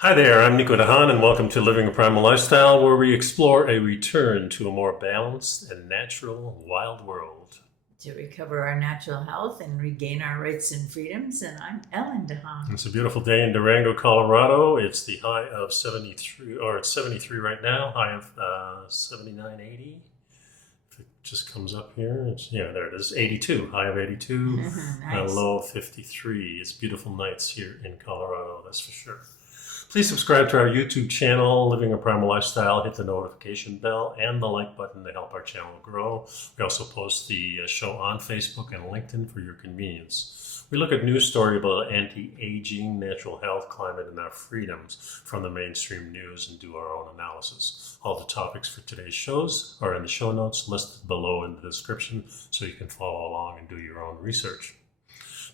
Hi there, I'm nicodehaan, and welcome to Living a Primal Lifestyle, where we explore a return to a more balanced and natural wild world. To recover our natural health and regain our rights and freedoms. And I'm Ellen DeHaan. It's a beautiful day in Durango, Colorado. It's the high of 73, or it's 73 right now, high of 79, 80. If it just comes up here, there it is, 82, high of 82, Nice. low of 53. It's beautiful nights here in Colorado, that's for sure. Please subscribe to our YouTube channel, Living a Primal Lifestyle. Hit the notification bell and the like button to help our channel grow. We also post the show on Facebook and LinkedIn for your convenience. We look at news story about anti-aging, natural health, climate, and our freedoms from the mainstream news and do our own analysis. All the topics for today's shows are in the show notes listed below in the description so you can follow along and do your own research.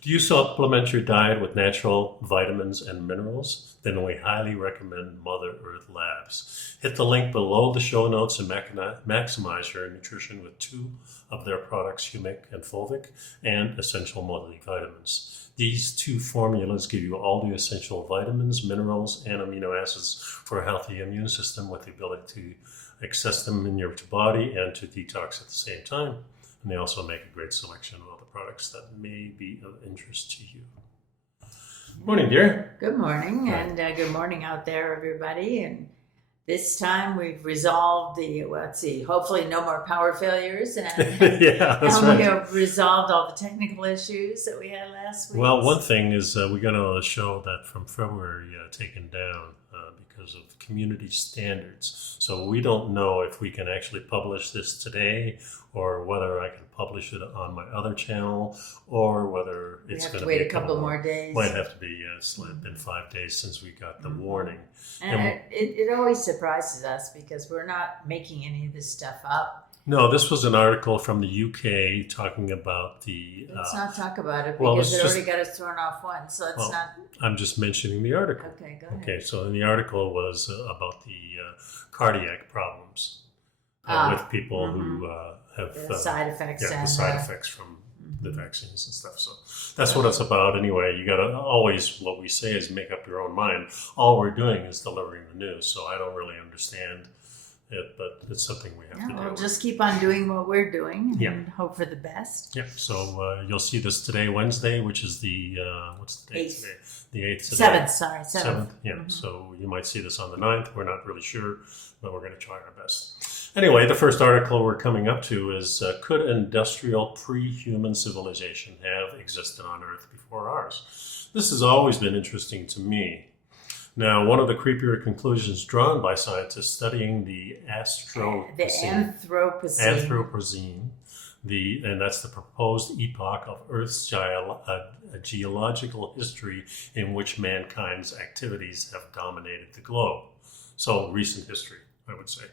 Do you supplement your diet with natural vitamins and minerals? Then we highly recommend Mother Earth Labs. Hit the link below the show notes and maximize your nutrition with two of their products, Humic and Fulvic, and essential multivitamins. These two formulas give you all the essential vitamins, minerals, and amino acids for a healthy immune system with the ability to access them in your body and to detox at the same time. And they also make a great selection of other products that may be of interest to you. Morning, dear. Good morning, and good morning out there, everybody. And this time we've resolved hopefully no more power failures. And, yeah, that's and right. we have resolved all the technical issues that we had last week. Well, one thing is we got a show that from February taken down because of community standards. So we don't know if we can actually publish this today or whether I can publish it on my other channel or whether it's going to wait a couple more days. Might have to be, it's been 5 days since we got the warning. And it always surprises us because we're not making any of this stuff up. No, this was an article from the UK talking about the... Let's not talk about it well, because it just, already got us thrown off once, so it's not... I'm just mentioning the article. Okay, go ahead. Okay, so in the article was about the cardiac problems with people who have... the side effects. The side effects from the vaccines and stuff. So that's what it's about anyway. You got to always, what we say is make up your own mind. All we're doing is delivering the news, so I don't really understand it, but it's something we have to do. We'll just keep on doing what we're doing and hope for the best. Yeah, so you'll see this today, Wednesday, which is the, what's the date 8th. today? The 8th today. 7th. Yeah, so you might see this on the 9th. We're not really sure, but we're going to try our best. Anyway, the first article we're coming up to is, could industrial pre-human civilization have existed on Earth before ours? This has always been interesting to me. Now, one of the creepier conclusions drawn by scientists studying the Anthropocene, and that's the proposed epoch of Earth's geological history in which mankind's activities have dominated the globe. So, recent history, I would say,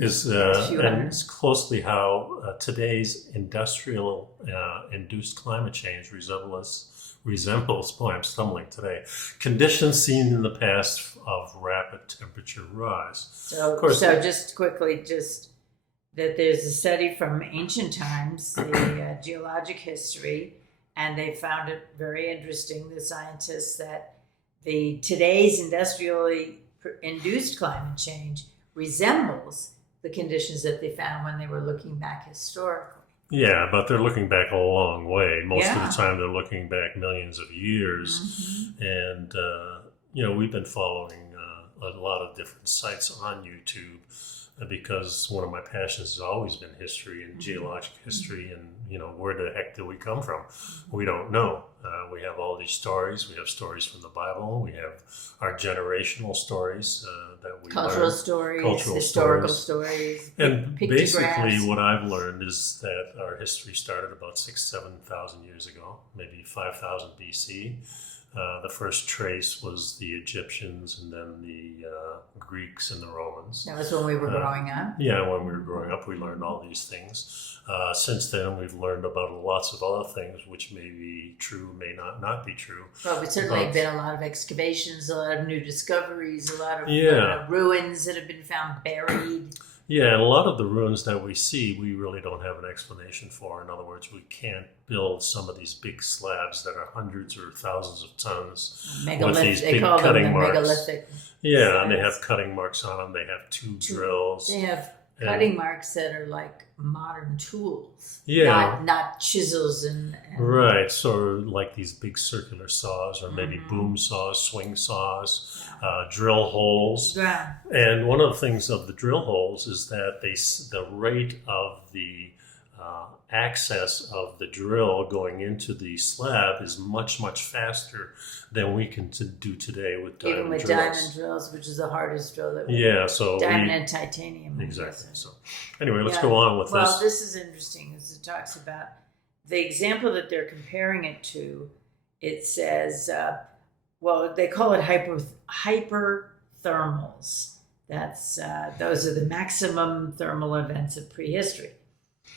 is and it's closely how today's industrial induced climate change resembles, boy, I'm stumbling today, conditions seen in the past of rapid temperature rise. So, just quickly, that there's a study from ancient times, the geologic history, and they found it very interesting, the scientists, that today's industrially induced climate change resembles the conditions that they found when they were looking back historically. Yeah, but they're looking back a long way. Most of the time they're looking back millions of years. And, we've been following a lot of different sites on YouTube because one of my passions has always been history and geologic history and, where the heck did we come from? We don't know. We have all these stories. We have stories from the Bible. We have our generational stories that we Cultural stories, historical stories. And basically pictographs. what I've learned is that our history started about 7,000 years ago, maybe 5,000 BC. The first trace was the Egyptians and then the Greeks and the Romans. That was when we were growing up. Yeah, when we were growing up, we learned all these things. Since then, we've learned about lots of other things which may be true, may not be true. Well, there's certainly been a lot of excavations, a lot of new discoveries, a lot of ruins that have been found buried. Yeah, and a lot of the ruins that we see, we really don't have an explanation for. In other words, we can't build some of these big slabs that are hundreds or thousands of tons with these They big call them cutting the marks. megalithic. Yeah, and they slabs. have cutting marks on them. They have two drills. They have and- cutting marks that are like modern tools. Yeah. Not chisels and Right, so like these big circular saws, or maybe Mhm. boom saws, swing saws, drill holes. Yeah. And one of the things of the drill holes is that the rate of the access of the drill going into the slab is much, much faster than we can do today with diamond Even with drills. diamond drills, which is the hardest drill that we Yeah, so diamond and titanium. I exactly. guess. So anyway, let's Yeah. go on with Well, this. this is interesting. As it talks about the example that they're comparing it to, it says, they call it hyperthermals. That's those are the maximum thermal events of prehistory.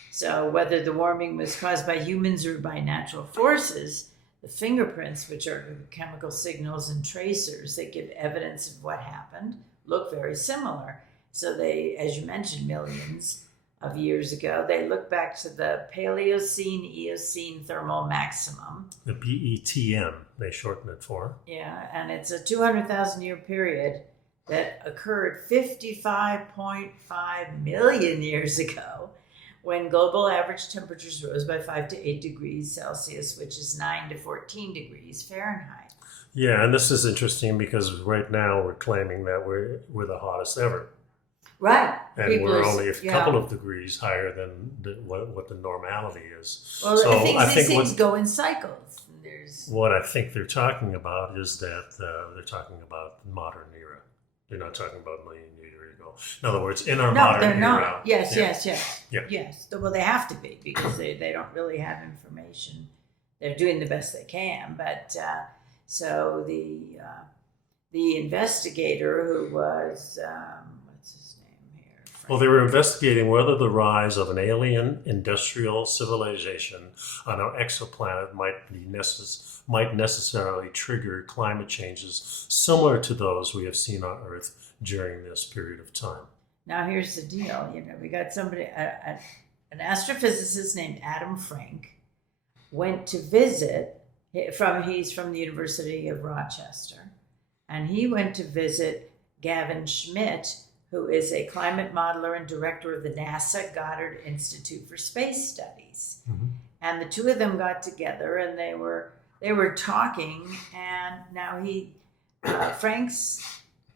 So whether the warming was caused by humans or by natural forces, the fingerprints, which are chemical signals and tracers that give evidence of what happened, look very similar. So they, as you mentioned, millions of years ago, they look back to the Paleocene-Eocene thermal maximum. The BETM, they shorten it for. Yeah, and it's a 200,000 year period that occurred 55.5 million years ago, when global average temperatures rose by 5 to 8 degrees Celsius, which is 9 to 14 degrees Fahrenheit. Yeah, and this is interesting because right now we're claiming that we're the hottest ever. Right. And we're only a couple of degrees higher than what the normality is. Well, So I think these things go in cycles. What I think they're talking about is that they're talking about the modern era. They're not talking about a million years ago. In other words, in our modern they're era. not. Yes. Yeah. Yes. Well, they have to be because they don't really have information. They're doing the best they can. But so the investigator who was what's his name here? Well, they were investigating whether the rise of an alien industrial civilization on our exoplanet might necessarily trigger climate changes similar to those we have seen on Earth during this period of time. Now, here's the deal. We got somebody, an astrophysicist named Adam Frank, went to visit. He's from the University of Rochester, and he went to visit Gavin Schmidt, who is a climate modeler and director of the NASA Goddard Institute for Space Studies. Mm-hmm. And the two of them got together, and they were talking. And now Frank's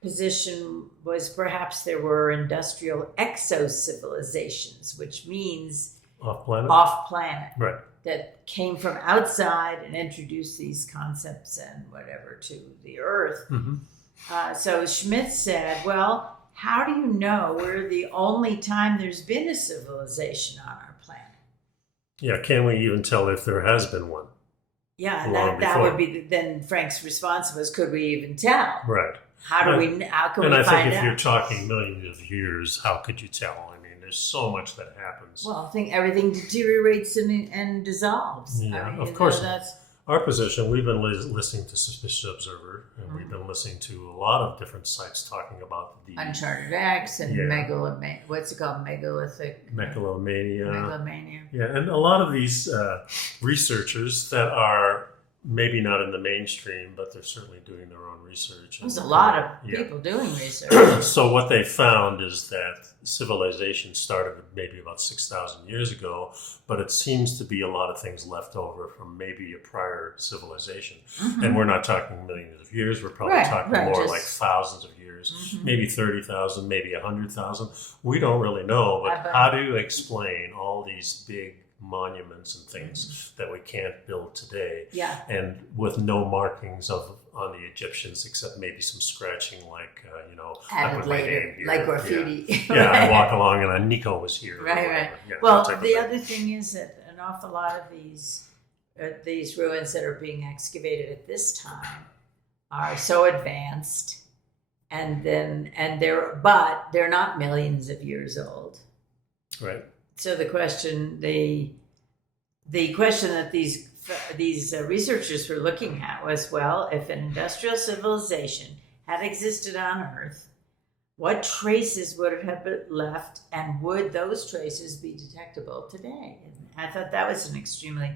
position was perhaps there were industrial exo-civilizations, which means off planet, right, that came from outside and introduced these concepts and whatever to the Earth. Mm-hmm. So Schmidt said, well, how do you know we're the only time there's been a civilization on our planet? Yeah, can we even tell if there has been one? Yeah, and that would be then Frank's response was, could we even tell? Right. How can we find out? And I think if you're talking millions of years, how could you tell? I mean, there's so much that happens. Well, I think everything deteriorates and dissolves. Yeah, I mean, of course. That's Our position, we've been listening to Suspicious Observer, and we've been listening to a lot of different sites talking about the Uncharted X and what's it called? Megalomania. Yeah, and a lot of these researchers that are maybe not in the mainstream, but they're certainly doing their own research. There's a lot of people doing research. So what they found is that civilization started maybe about 6,000 years ago, but it seems to be a lot of things left over from maybe a prior civilization. Mm-hmm. And we're not talking millions of years, we're probably talking more like thousands of years, maybe 30,000, maybe 100,000. We don't really know, but how do you explain all these big monuments and things that we can't build today, and with no markings on the Egyptians except maybe some scratching, like added later, like graffiti. Yeah, I walk along and Nico was here. Right. Yeah, well, the other thing is that an awful lot of these ruins that are being excavated at this time are so advanced, and they're not millions of years old. Right. So the question that these researchers were looking at was, well, if an industrial civilization had existed on Earth, what traces would it have been left, and would those traces be detectable today? And I thought that was an extremely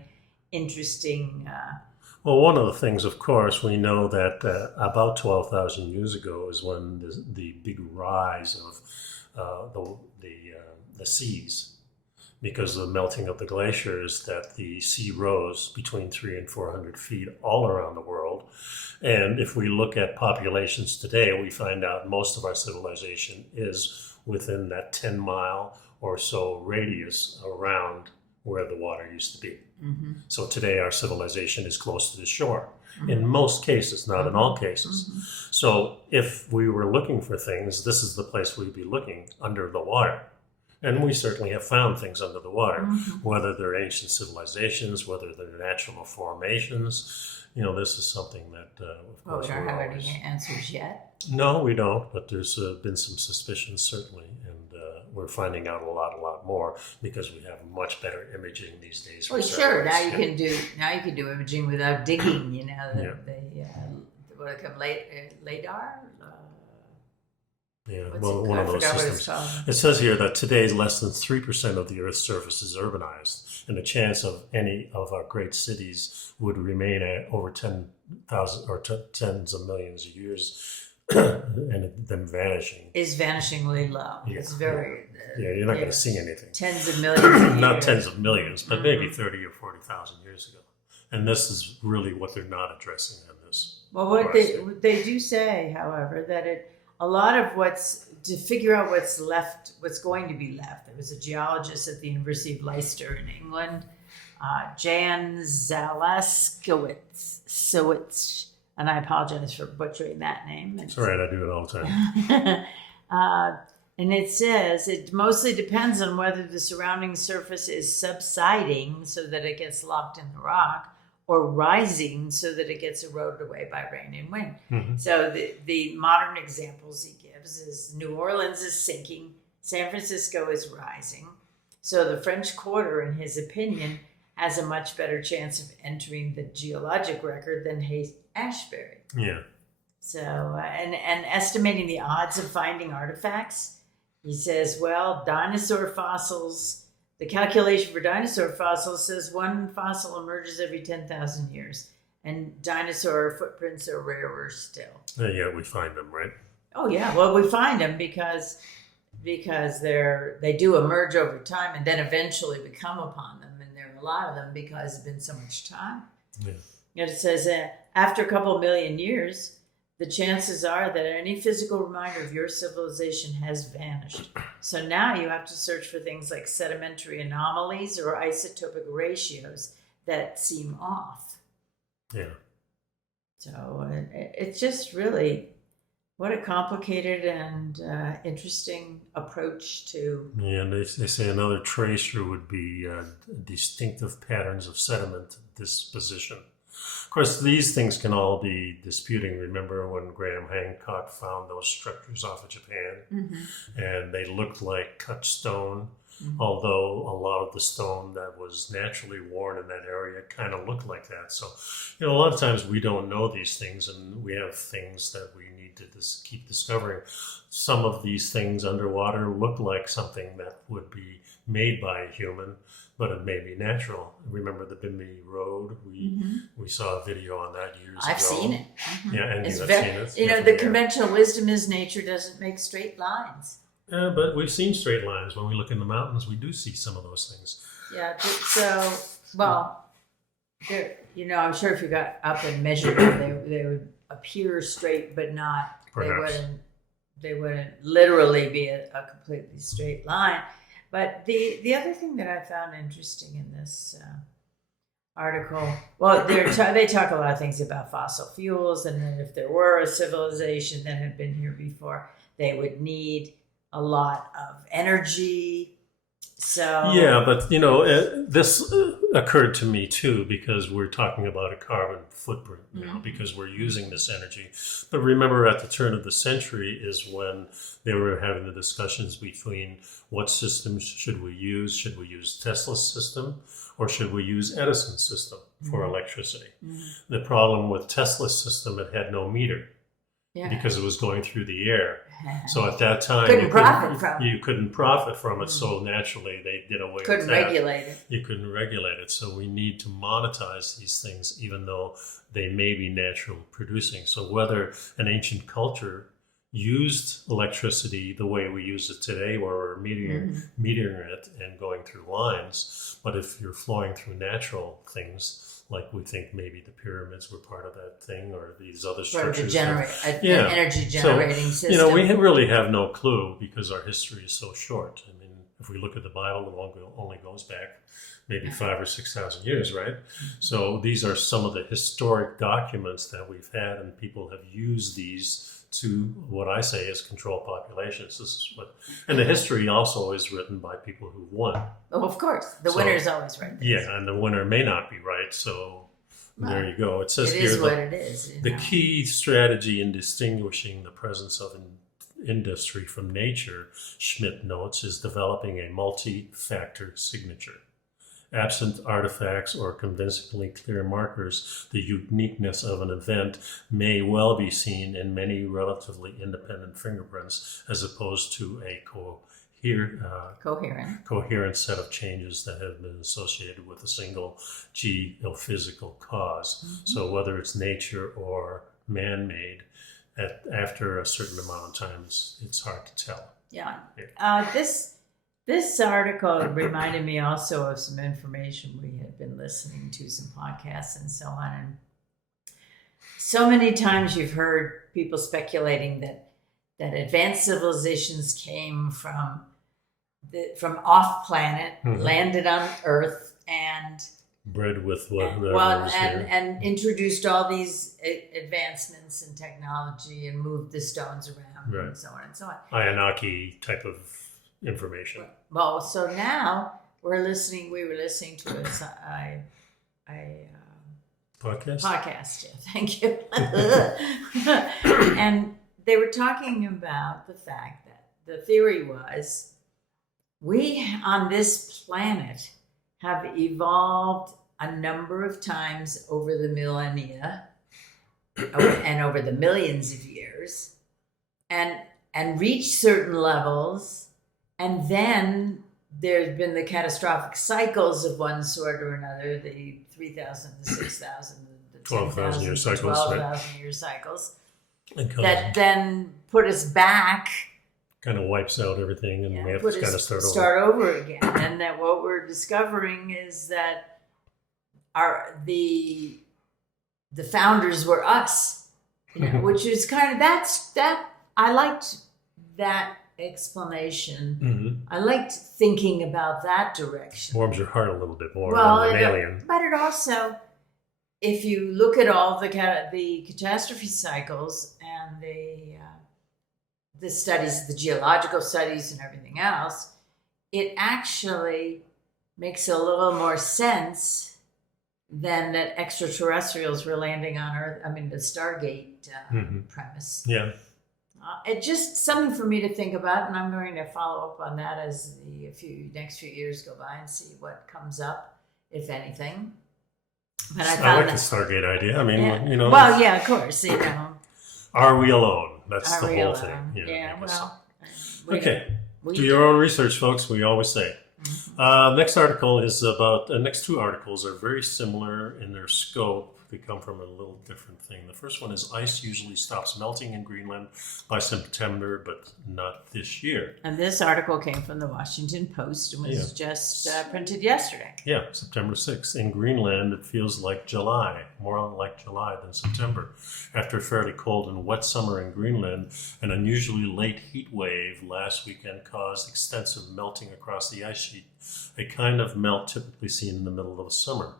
interesting. Well, one of the things, of course, we know that about 12,000 years ago is when the big rise of the seas, because of the melting of the glaciers, that the sea rose between 300 and 400 feet all around the world. And if we look at populations today, we find out most of our civilization is within that 10-mile or so radius around where the water used to be. Mm-hmm. So today our civilization is close to the shore. In most cases, not in all cases. So if we were looking for things, this is the place we'd be looking, under the water. And we certainly have found things under the water, whether they're ancient civilizations, whether they're natural formations. This is something that, of course, we don't have any answers yet. No, we don't, but there's been some suspicions, certainly, and we're finding out a lot more because we have much better imaging these days. Well, sure. Now you can do imaging without digging. What do they call LADAR? Yeah, well, one of those systems. It says here that today less than 3% of the Earth's surface is urbanized, and the chance of any of our great cities would remain at over 10,000 or tens of millions of years, and them vanishing is vanishingly low. Yeah. It's very. You're not going to see anything. Tens of millions. Not tens of millions, but maybe 30 or 40,000 years ago. And this is really what they're not addressing in this. Well, what they do say, however, that a lot of to figure out what's going to be left. There was a geologist at the University of Leicester in England, Jan Zalaskowicz, and I apologize for butchering that name. It's all right, I do it all the time. And it says it mostly depends on whether the surrounding surface is subsiding so that it gets locked in the rock, or rising so that it gets eroded away by rain and wind. Mm-hmm. So the modern examples he gives is New Orleans is sinking, San Francisco is rising. So the French Quarter, in his opinion, has a much better chance of entering the geologic record than Haight-Ashbury. Yeah. So, and estimating the odds of finding artifacts, he says, well, dinosaur fossils, the calculation for dinosaur fossils says one fossil emerges every 10,000 years, and dinosaur footprints are rarer still. Yeah, we find them, right? Oh, yeah. Well, we find them because they do emerge over time, and then eventually we come upon them, and there are a lot of them because it's been so much time. Yeah. And it says after a couple million years, the chances are that any physical reminder of your civilization has vanished. So now you have to search for things like sedimentary anomalies or isotopic ratios that seem off. Yeah. So it's just really what a complicated and interesting approach to. Yeah, and they say another tracer would be distinctive patterns of sediment disposition. Of course, these things can all be disputing. Remember when Graham Hancock found those structures off of Japan? Mm-hmm. And they looked like cut stone, although a lot of the stone that was naturally worn in that area kind of looked like that. So, a lot of times we don't know these things, and we have things that we need to keep discovering. Some of these things underwater look like something that would be made by a human, but it may be natural. Remember the Bimini Road? We saw a video on that years ago. I've seen it. Mm-hmm. Yeah, and you've seen it. The conventional wisdom is nature doesn't make straight lines. But we've seen straight lines. When we look in the mountains, we do see some of those things. Yeah, so, well, I'm sure if you got up and measured them, they would appear straight, but not. Perhaps. They wouldn't literally be a completely straight line. But the other thing that I found interesting in this article, well, they talk a lot of things about fossil fuels, and that if there were a civilization that had been here before, they would need a lot of energy. So yeah, but this occurred to me too, because we're talking about a carbon footprint now, because we're using this energy. But remember, at the turn of the century is when they were having the discussions between what systems should we use? Should we use Tesla's system, or should we use Edison's system for electricity? The problem with Tesla's system, it had no meter. because it was going through the air. So at that time, couldn't profit from it. You couldn't profit from it, so naturally they did away with that. Couldn't regulate it. You couldn't regulate it. So we need to monetize these things, even though they may be natural producing. So whether an ancient culture used electricity the way we use it today, where we're metering it and going through lines, but if you're flowing through natural things, like we think maybe the pyramids were part of that thing, or these other structures. An energy generating system. You know, we really have no clue because our history is so short. I mean, if we look at the Bible, it only goes back maybe 5,000 or 6,000 years, right? So these are some of the historic documents that we've had, and people have used these to what I say is control populations. This is what, and the history also is written by people who won. Oh, of course, the winner is always right. Yeah, and the winner may not be right. So there you go. It says it here is what it is. The key strategy in distinguishing the presence of industry from nature, Schmidt notes, is developing a multi-factor signature. Absent artifacts or convincingly clear markers, the uniqueness of an event may well be seen in many relatively independent fingerprints, as opposed to a coherent set of changes that have been associated with a single geophysical cause. So whether it's nature or man-made, after a certain amount of time, it's hard to tell. This article reminded me also of some information we had been listening to, some podcasts and so on. And so many times you've heard people speculating that advanced civilizations came from off planet, landed on Earth, and bred with what and introduced all these advancements in technology and moved the stones around and so on and so on. Anunnaki type of information. Well, so now we were listening to a podcast. Yeah, thank you. And they were talking about the fact that the theory was we on this planet have evolved a number of times over the millennia and over the millions of years and reached certain levels. And then there's been the catastrophic cycles of one sort or another, the 3,000, the 6,000, the 12,000 year cycles. 12,000 year cycles. That then put us back. Kind of wipes out everything, and we have to kind of start over again. And that what we're discovering is that the founders were us, which is kind of that I liked that explanation. I liked thinking about that direction. Warms your heart a little bit more than an alien. But it also, if you look at all the catastrophe cycles and the studies, the geological studies and everything else, it actually makes a little more sense than that extraterrestrials were landing on Earth. I mean, the Stargate premise. Yeah. It's just something for me to think about, and I'm going to follow up on that as the next few years go by and see what comes up, if anything. But I like the Stargate idea. I mean, Well, yeah, of course. Are we alone? That's the whole thing. Okay. Do your own research, folks. We always say. Next article is about. Next two articles are very similar in their scope. They come from a little different thing. The first one is ice usually stops melting in Greenland by September, but not this year. And this article came from the Washington Post and was just printed yesterday. Yeah, September 6th. In Greenland, it feels like July, more like July than September. After a fairly cold and wet summer in Greenland, an unusually late heat wave last weekend caused extensive melting across the ice sheet, a kind of melt typically seen in the middle of summer.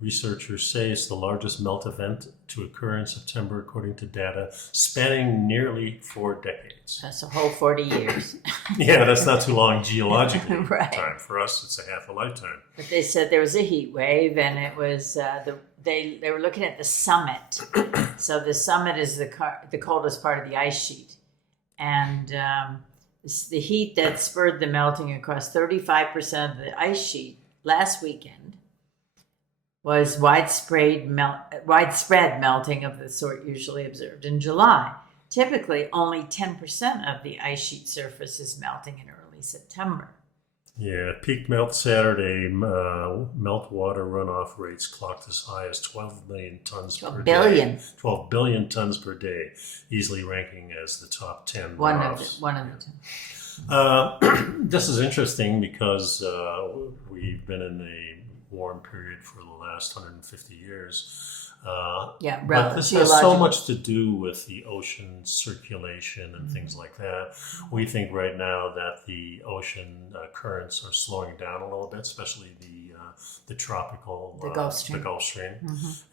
Researchers say it's the largest melt event to occur in September, according to data spanning nearly 4 decades. That's a whole 40 years. Yeah, that's not too long geologically. Time. For us, it's a half a lifetime. But they said there was a heat wave, and it was they were looking at the summit. So the summit is the coldest part of the ice sheet, and the heat that spurred the melting across 35% of the ice sheet last weekend was widespread melting of the sort usually observed in July. typically only 10% of the ice sheet surface is melting in early September. Yeah, peak melt Saturday, meltwater runoff rates clocked as high as 12 million tons per day. 12 billion tons per day, easily ranking as the top 10 runoffs. One of the 10. This is interesting because we've been in a warm period for the last 150 years. But this has so much to do with the ocean circulation and things like that. We think right now that the ocean currents are slowing down a little bit, especially the tropical, the Gulf Stream.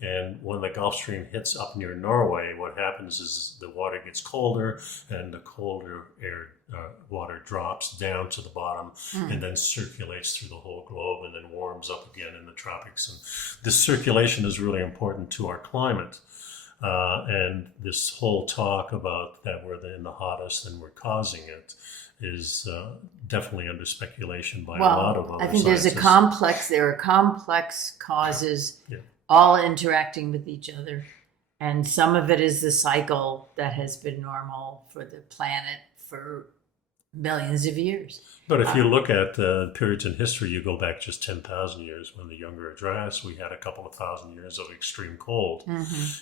And when the Gulf Stream hits up near Norway, what happens is the water gets colder, and the colder water drops down to the bottom and then circulates through the whole globe and then warms up again in the tropics. And this circulation is really important to our climate. And this whole talk about that we're in the hottest and we're causing it is definitely under speculation by a lot of other scientists. There are complex causes all interacting with each other. And some of it is the cycle that has been normal for the planet for millions of years. But if you look at periods in history, you go back just 10,000 years. When the Younger Dryas, we had a couple of thousand years of extreme cold.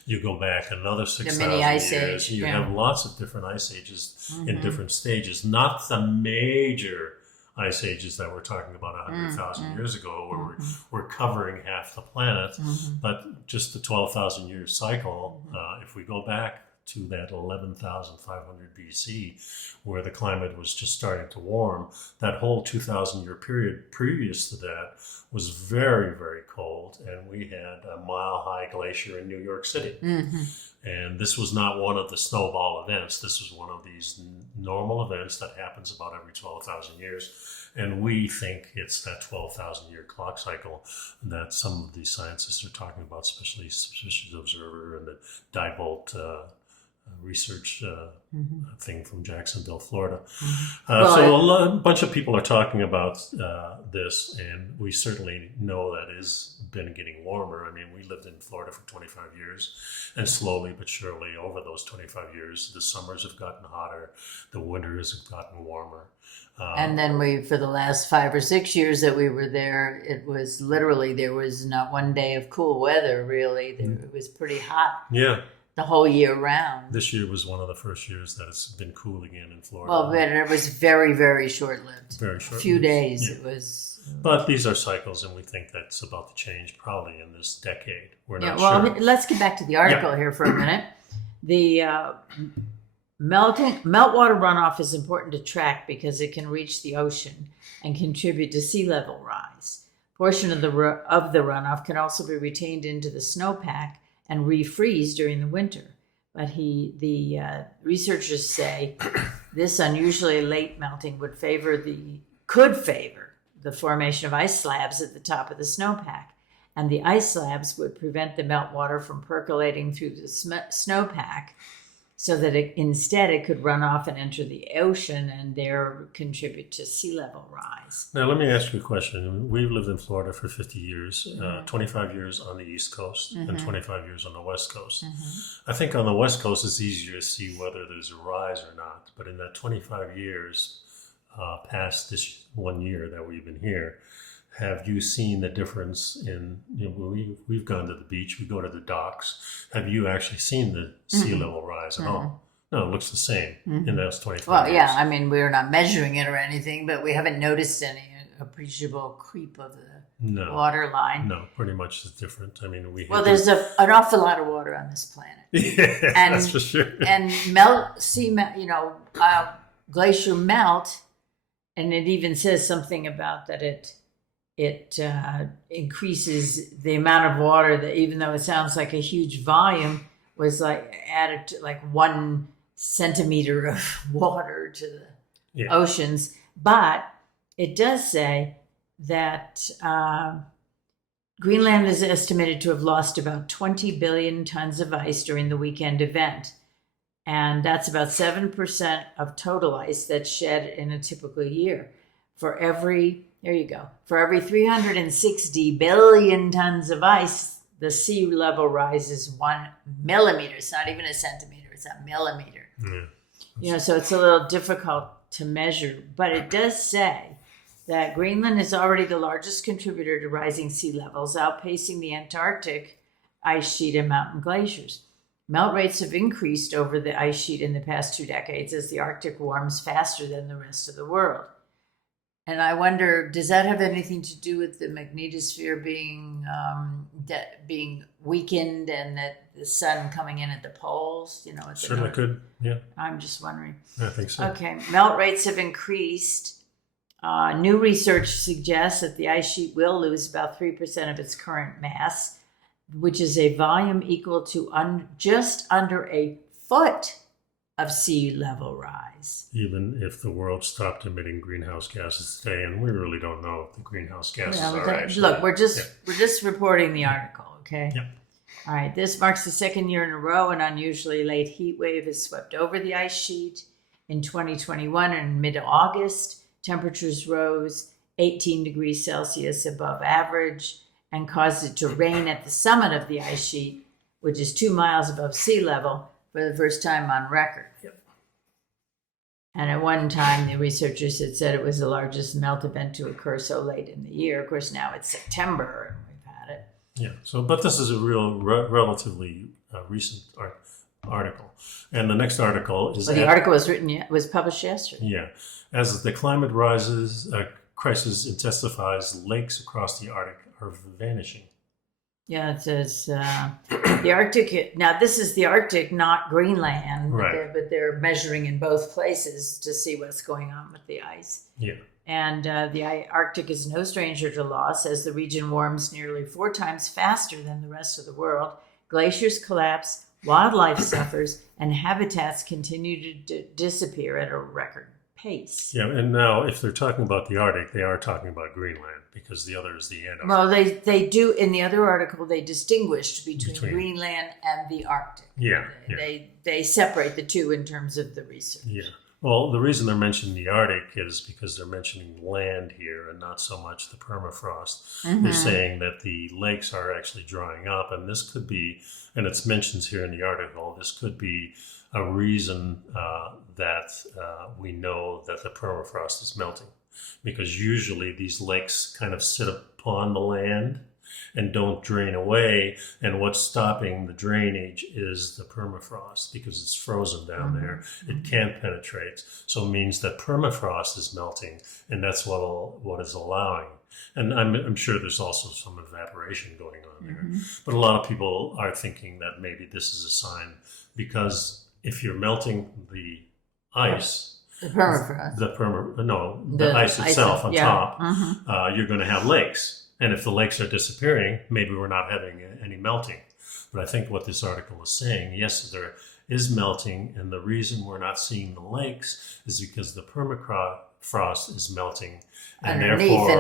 You go back another 6,000 years. You have lots of different ice ages in different stages. Not the major ice ages that we're talking about 100,000 years ago, where we're covering half the planet. But just the 12,000 year cycle, if we go back to that 11,500 BC, where the climate was just starting to warm, that whole 2,000 year period previous to that was very, very cold. And we had a mile-high glacier in New York City. And this was not one of the snowball events. This was one of these normal events that happens about every 12,000 years. And we think it's that 12,000 year clock cycle that some of these scientists are talking about, especially Suspicious Observer and the Diebold research thing from Jacksonville, Florida. So a bunch of people are talking about this, and we certainly know that it's been getting warmer. I mean, we lived in Florida for 25 years, and slowly but surely over those 25 years, the summers have gotten hotter, the winters have gotten warmer. And then for the last 5 or 6 years that we were there, it was literally, there was not one day of cool weather, really. It was pretty hot. Yeah. The whole year round. This year was one of the first years that it's been cool again in Florida. Well, but it was very, very short-lived. Very short-lived. A few days. It was. But these are cycles, and we think that's about to change probably in this decade. We're not sure. Let's get back to the article here for a minute. The meltwater runoff is important to track because it can reach the ocean and contribute to sea level rise. A portion of the runoff can also be retained into the snowpack and refreeze during the winter. But the researchers say this unusually late melting could favor the formation of ice slabs at the top of the snowpack. And the ice slabs would prevent the meltwater from percolating through the snowpack, so that instead it could run off and enter the ocean and there contribute to sea level rise. Now, let me ask you a question. We've lived in Florida for 50 years, 25 years on the East Coast and 25 years on the West Coast. I think on the West Coast it's easier to see whether there's a rise or not. But in that 25 years past this 1 year that we've been here, have you seen the difference in, we've gone to the beach, we go to the docks. Have you actually seen the sea level rise at all? No, it looks the same in those 25 years. Well, yeah, I mean, we're not measuring it or anything, but we haven't noticed any appreciable creep of the water line. No, pretty much it's different. I mean, there's an awful lot of water on this planet. Yeah, and, that's for sure. And glacier melt, and it even says something about that it increases the amount of water that, even though it sounds like a huge volume, was added to 1 centimeter of water to the oceans. But it does say that Greenland is estimated to have lost about 20 billion tons of ice during the weekend event. And that's about 7% of total ice that's shed in a typical year. For every 360 billion tons of ice the sea level rise is 1 millimeter. It's not even a centimeter, it's a millimeter. Yeah. So it's a little difficult to measure, but it does say that Greenland is already the largest contributor to rising sea levels, outpacing the Antarctic ice sheet and mountain glaciers. Melt rates have increased over the ice sheet in the past 2 decades as the Arctic warms faster than the rest of the world. And I wonder, does that have anything to do with the magnetosphere being weakened and that the sun coming in at the poles? Certainly could. Yeah. I'm just wondering. I think so. Okay. Melt rates have increased. New research suggests that the ice sheet will lose about 3% of its current mass, which is a volume equal to just under a foot of sea level rise. Even if the world stopped emitting greenhouse gases today, and we really don't know if the greenhouse gases are actually... Look, we're just reporting the article, okay? Yep. All right, this marks the second year in a row an unusually late heat wave has swept over the ice sheet. In 2021 and mid-August, temperatures rose 18 degrees Celsius above average and caused it to rain at the summit of the ice sheet, which is 2 miles above sea level, for the first time on record. Yep. And at one time, the researchers had said it was the largest melt event to occur so late in the year. Of course, now it's September and we've had it. Yeah. But this is a relatively recent article, and the next article is. Well, the article was published yesterday. Yeah. As the climate crisis intensifies, lakes across the Arctic are vanishing. Yeah, it says the Arctic. Now, this is the Arctic, not Greenland, right? But they're measuring in both places to see what's going on with the ice. Yeah. And the Arctic is no stranger to loss as the region warms nearly 4 times faster than the rest of the world. Glaciers collapse, wildlife suffers, and habitats continue to disappear at a record pace. Yeah, and now if they're talking about the Arctic, they are talking about Greenland because the other is the Antarctic. Well, they do, in the other article, they distinguished between Greenland and the Arctic. Yeah. They separate the two in terms of the research. Yeah. Well, the reason they're mentioning the Arctic is because they're mentioning land here and not so much the permafrost. Mm-hmm. They're saying that the lakes are actually drying up, and this could be, and it's mentioned here in the article, this could be a reason that we know that the permafrost is melting, because usually these lakes kind of sit upon the land and don't drain away, and what's stopping the drainage is the permafrost because it's frozen down there. It can't penetrate, so it means that permafrost is melting, and that's what is allowing. And I'm sure there's also some evaporation going on there, but a lot of people are thinking that maybe this is a sign, because if you're melting the ice, the permafrost, the ice itself on top, you're going to have lakes. And if the lakes are disappearing, maybe we're not having any melting. But I think what this article is saying, yes, there is melting, and the reason we're not seeing the lakes is because the permafrost is melting, and underneath, therefore,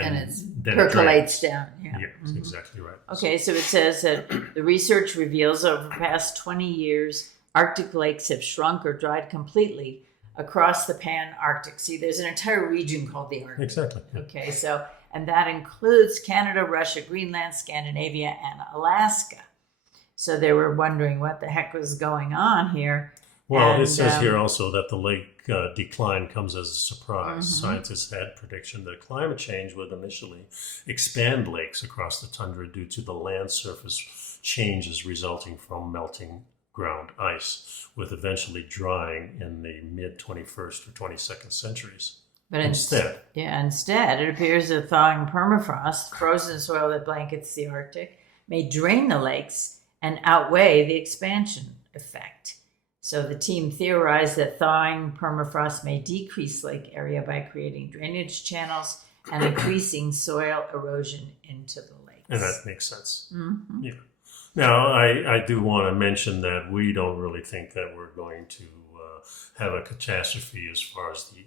and it percolates down. Yeah, that's exactly right. Okay, so it says that the research reveals over the past 20 years, Arctic lakes have shrunk or dried completely across the Pan-Arctic. See, there's an entire region called the Arctic. Exactly. Yeah. Okay, and that includes Canada, Russia, Greenland, Scandinavia, and Alaska. So they were wondering what the heck was going on here. Well, it says here also that the lake decline comes as a surprise. Scientists had prediction that climate change would initially expand lakes across the tundra due to the land surface changes resulting from melting ground ice, with eventually drying in the mid-21st or 22nd centuries. But instead, it appears that thawing permafrost, frozen soil that blankets the Arctic, may drain the lakes and outweigh the expansion effect. So the team theorized that thawing permafrost may decrease lake area by creating drainage channels and increasing soil erosion into the lakes. And that makes sense. Yeah. Now, I do want to mention that we don't really think that we're going to have a catastrophe as far as the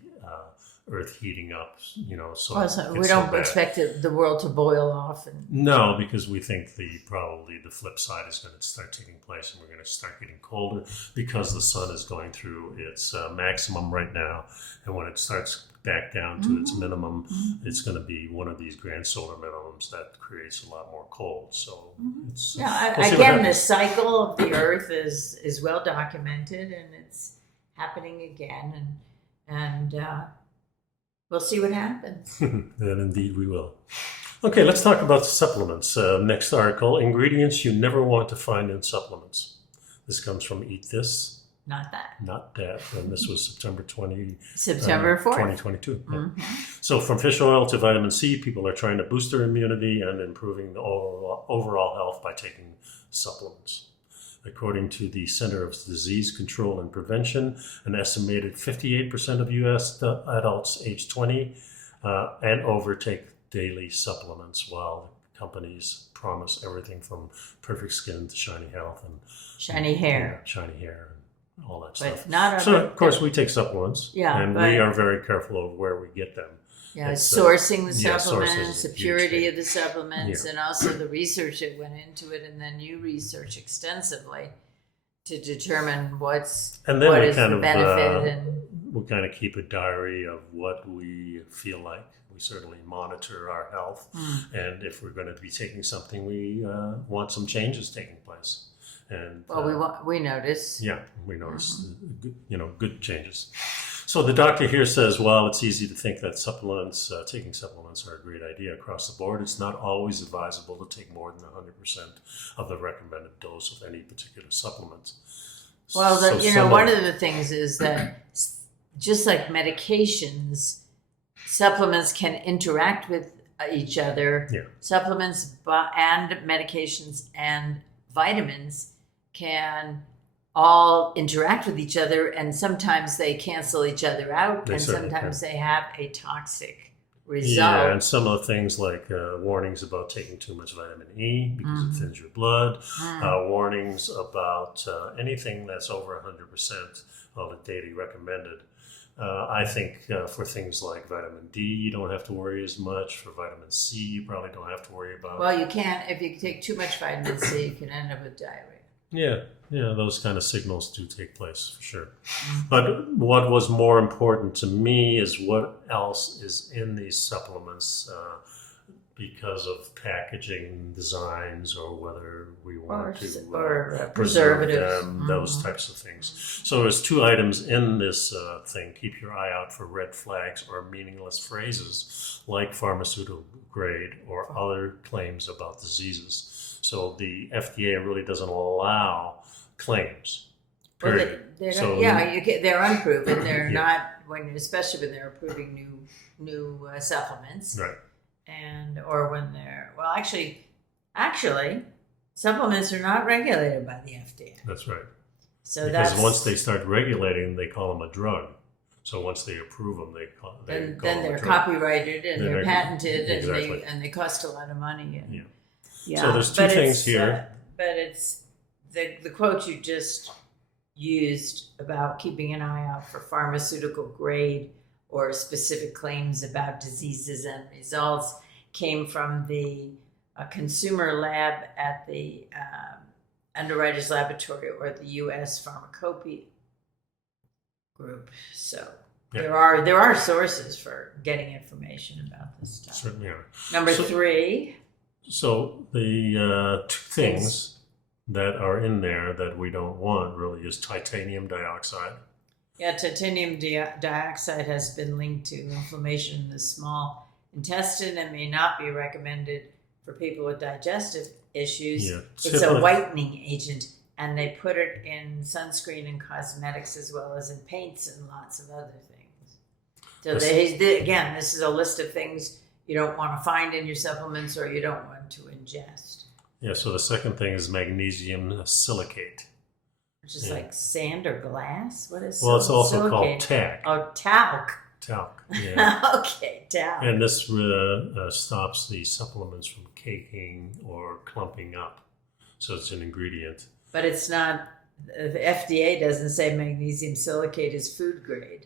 Earth heating up, so Well, so we it's don't so bad. expect the world to boil off. And No, because we think probably the flip side is going to start taking place, and we're going to start getting colder because the sun is going through its maximum right now, and when it starts back down to its minimum, it's going to be one of these grand solar minimums that creates a lot more cold. So it's we'll see what again, the happens. cycle of the Earth is well documented, and it's happening again, and we'll see what happens. And indeed we will. Okay, let's talk about supplements. Next article, ingredients you never want to find in supplements. This comes from Eat This, Not that. Not That, and this was September 4th. 2022. Yeah. So from fish oil to vitamin C, people are trying to boost their immunity and improving the overall health by taking supplements. According to the Center of Disease Control and Prevention, an estimated 58% of U.S. adults age 20 and over take daily supplements, while companies promise everything from perfect skin to shiny health and Shiny hair. Shiny hair and all that But stuff. not So, of course, we take supplements, and but- we are very careful of where we get them. Yeah, It's, sourcing the sourcing supplements, is the a huge purity thing. of the supplements, and also the research that went into it, and then you research extensively to determine what And then we is kind the of benefit. And we kind of keep a diary of what we feel like. We certainly monitor our health, and if we're going to be taking something, we want some changes taking place. And we notice. yeah, we notice good changes. So the doctor here says, while it's easy to think that taking supplements are a great idea across the board, it's not always advisable to take more than 100% of the recommended dose of any particular supplement. Well, So one of the things is that just like medications, supplements can interact with each other. Yeah. Supplements and medications and vitamins can all interact with each other, and sometimes they cancel each other out, They and certainly sometimes can. they have a toxic result. Yeah, and some of the things like warnings about taking too much vitamin E because it thins your blood, warnings about anything that's over 100% of the daily recommended. I think for things like vitamin D, you don't have to worry as much. For vitamin C, you probably don't have to worry about. Well, you can't. If you take too much vitamin C, you can end up with diarrhea. Yeah, those kind of signals do take place for sure. But what was more important to me is what else is in these supplements because of packaging designs or whether we want to preserve preservatives. them, those types of things. So there's 2 items in this thing. Keep your eye out for red flags or meaningless phrases like pharmaceutical grade or other claims about diseases. So the FDA really doesn't allow claims. Period. Well, they're unproven. They're not especially when they're approving new supplements, Right. Or when they're actually, supplements are not regulated by the FDA. That's right. So because once they start regulating, they call them a drug. So once they approve them, then they're copyrighted and they're patented, exactly. and they cost a lot of money. Yeah. So there's 2 things here. But it's the quote you just used about keeping an eye out for pharmaceutical grade or specific claims about diseases and results came from the consumer lab at the Underwriters Laboratory or the U.S. Pharmacopoeia Group. So there are sources for getting information about this stuff. Certainly are. Number 3. So the 2 things that are in there that we don't want really is titanium dioxide. Yeah, titanium dioxide has been linked to inflammation in the small intestine and may not be recommended for people with digestive issues. Yeah. It's a whitening agent, and they put it in sunscreen and cosmetics as well as in paints and lots of other things. So again, this is a list of things you don't want to find in your supplements or you don't want to ingest. Yeah, so the second thing is magnesium silicate. Which is like sand or glass? What is Well, it's also silicate? called talc. Oh, talc. Talc, yeah. Okay, talc. And this stops the supplements from caking or clumping up. So it's an ingredient. But it's not, the FDA doesn't say magnesium silicate is food grade.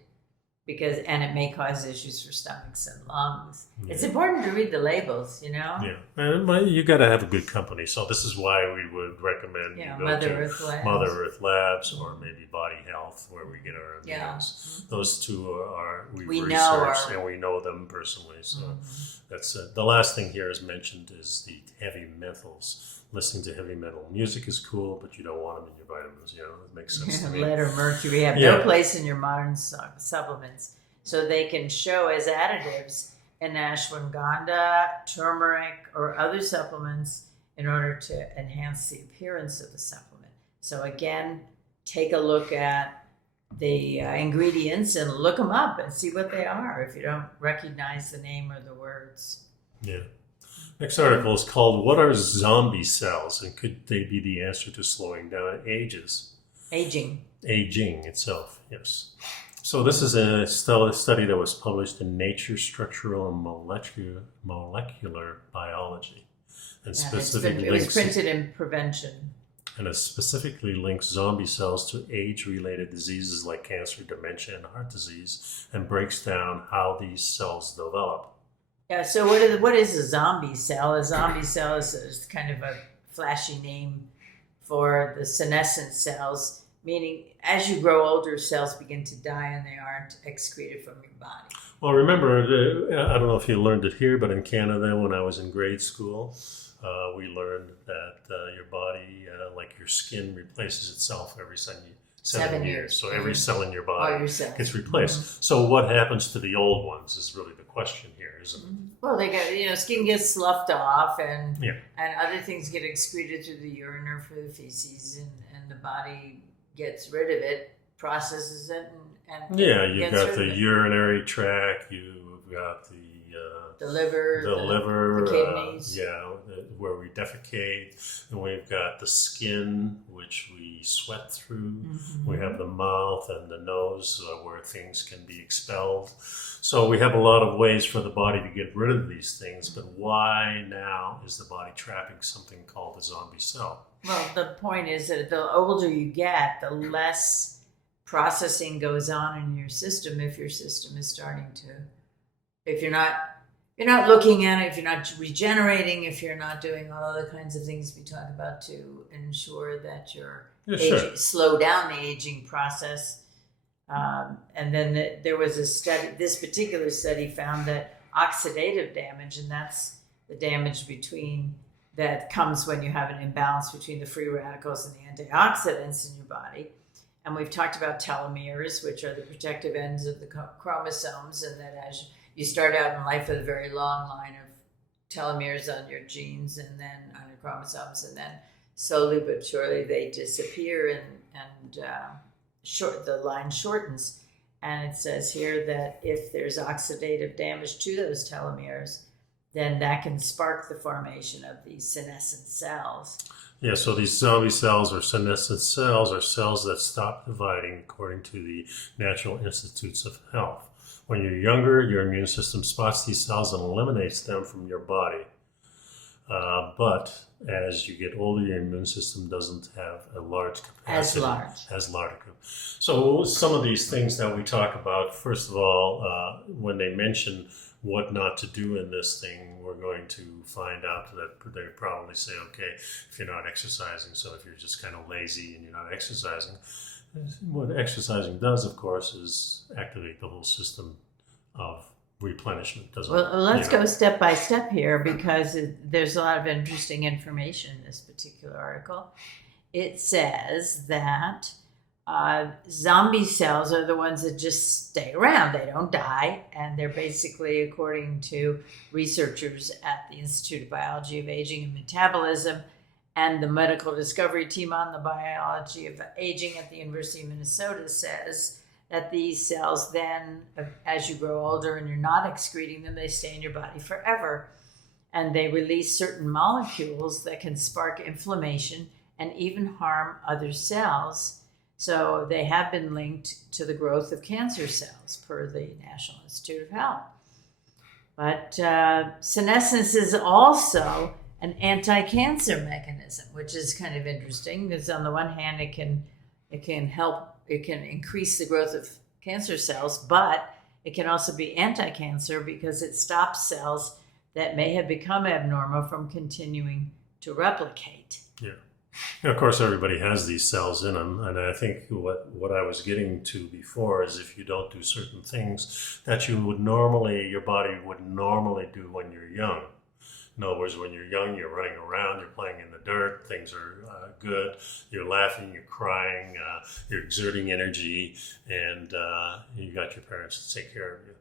and it may cause issues for stomachs and lungs. Yeah. It's important to read the labels, Yeah, and you got to have a good company. So this is why we would recommend you go Mother to Earth Labs. Mother Earth Labs or maybe Body Health, where we get our aminos. Yeah. Those two are We we've know researched and we know them personally. So that's the last thing here is mentioned is the heavy metals. Listening to heavy metal music is cool, but you don't want them in your vitamins. It makes sense to me. Lead or mercury have no place in your modern supplements. So they can show as additives in ashwagandha, turmeric, or other supplements in order to enhance the appearance of the supplement. So again, take a look at the ingredients and look them up and see what they are if you don't recognize the name or the words. Yeah. Next article is called "What Are Zombie Cells, and Could They Be the Answer to Slowing Down Aging itself?" Yes. So this is a study that was published in Nature Structural and Molecular Biology, and it was printed in Prevention. And it specifically links zombie cells to age-related diseases like cancer, dementia, and heart disease, and breaks down how these cells develop. Yeah, so what is a zombie cell? A zombie cell is kind of a flashy name for the senescent cells, meaning as you grow older, cells begin to die and they aren't excreted from your body. Well, remember, I don't know if you learned it here, but in Canada, when I was in grade school, we learned that your body, like your skin, replaces itself every 7 years. So every cell in your body gets replaced. So what happens to the old ones is really the question here, isn't it? Well, they get, skin gets sloughed off and other things get excreted through the urine or through the feces, and the body gets rid of it, processes it, and you've got the urinary tract, you've got the liver, the kidneys, where we defecate, and we've got the skin, which we sweat through. We have the mouth and the nose, where things can be expelled. So we have a lot of ways for the body to get rid of these things, but why now is the body trapping something called a zombie cell? Well, the point is that the older you get, the less processing goes on in your system. If your system is starting to, if you're not looking at it, if you're not regenerating, if you're not doing all other kinds of things we talk about to ensure that you're slow down the aging process. And then there was a study, this particular study found that oxidative damage, and that's the damage that comes when you have an imbalance between the free radicals and the antioxidants in your body. And we've talked about telomeres, which are the protective ends of the chromosomes, and that as you start out in life with a very long line of telomeres on your genes and then on your chromosomes, and then slowly but surely they disappear and the line shortens. And it says here that if there's oxidative damage to those telomeres, then that can spark the formation of these senescent cells. Yeah, so these zombie cells or senescent cells are cells that stop dividing according to the Natural Institutes of Health. When you're younger, your immune system spots these cells and eliminates them from your body. But as you get older, your immune system doesn't have a large capacity. As large. So some of these things that we talk about, first of all, when they mention what not to do in this thing, we're going to find out that they probably say, okay, if you're not exercising, so if you're just kind of lazy and you're not exercising, what exercising does, of course, is activate the whole system of replenishment. Let's go step by step here, because there's a lot of interesting information in this particular article. It says that zombie cells are the ones that just stay around. They don't die, and they're basically, according to researchers at the Institute of Biology of Aging and Metabolism and the medical discovery team on the biology of aging at the University of Minnesota, says that these cells then, as you grow older and you're not excreting them, they stay in your body forever. And they release certain molecules that can spark inflammation and even harm other cells. So they have been linked to the growth of cancer cells per the National Institute of Health. But senescence is also an anti-cancer mechanism, which is kind of interesting, because on the one hand, it can increase the growth of cancer cells, but it can also be anti-cancer because it stops cells that may have become abnormal from continuing to replicate. Yeah. And of course, everybody has these cells in them. And I think what I was getting to before is if you don't do certain things that your body would normally do when you're young. In other words, when you're young, you're running around, you're playing in the dirt, things are good, you're laughing, you're crying, you're exerting energy, and you got your parents to take care of you.